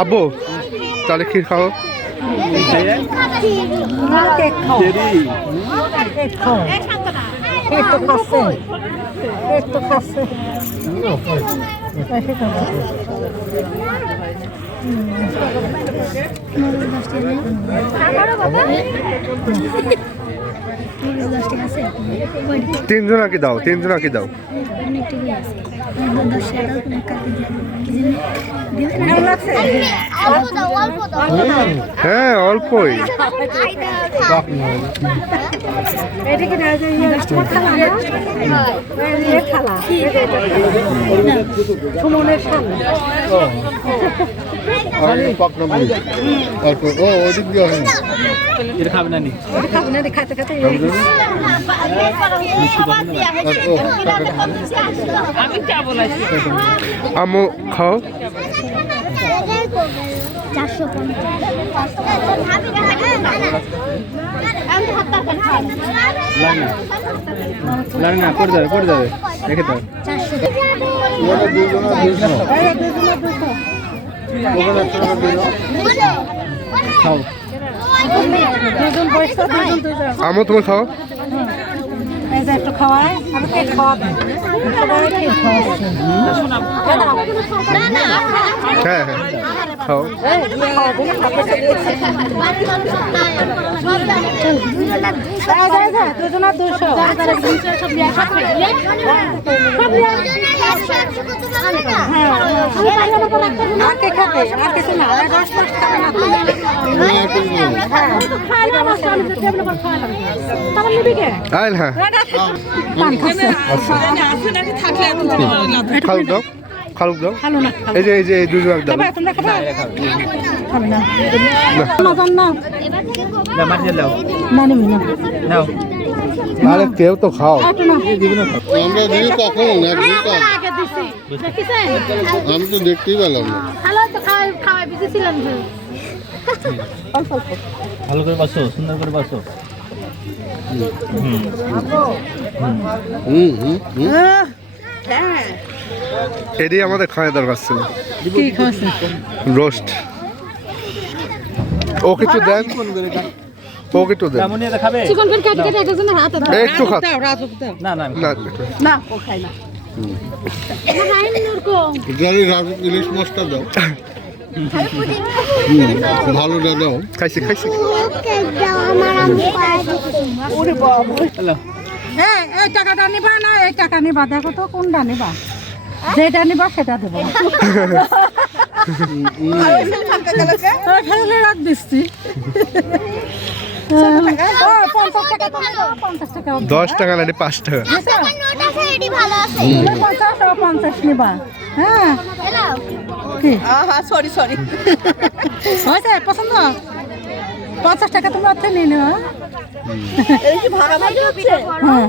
আব্বু তাহলে ক্ষীর খাও। কেক খাও তিনজনাকে দাও তিনজনাকে দাও। হ্যাঁ অল্পই। কি খালা ও ওদিক দিয়ে হয় না। এটা খাবে না নি? এটা খাবে না রে, খাতে খাতে এই আম্মু খাও। চারশো লাগে না করে যাবে করে যাবে। রেখে দাও। দুশো। দুশো। খাও তুমি খাও একটু খাওয়ায় আমি খাওয়াবে সবাই কেক খাওয়াবে হ্যাঁ হ্যাঁ খাও দুশো আর কে খাবে আর কিছু না আর রস খাবে হ্যাঁ খালুক দাও খালুক দাও এই যে এই যে দুজন দাও না না না না আরে কেউ তো খাও। আমরা দিই কখন আমি তো দেখতেই পেলাম না। ভালো করে বাসো সুন্দর করে বাসো। হুম হুম হুম। এটি আমাদের খাওয়া দরকার ছিল। রোস্ট। ও কিছু দেন? ও কিছু দেন। কেমন এটা খাবে? চিকন করে কেটে কেটে একটা জনের হাতে দাও একটু খা রাত দাও। না না না না ও খাই না। ইলিশ মাছটা দাও। হুম, ভালোটা দাও। খাইছি খাইছি। এই এই টাকাটা নিবা না এই টাকা নিবা। দেখো তো কোনটা নিবা? যেটা নিবা সেটা দেবো। ফেলে রাখ দিচ্ছি। দশ টাকা না পাঁচ টাকা। ভালো আছে পঞ্চাশ নিবা হ্যাঁ কি সরি সরি হয়েছে পছন্দ পঞ্চাশ টাকা তুমি অর্থে নিয়ে নেওয়া হ্যাঁ।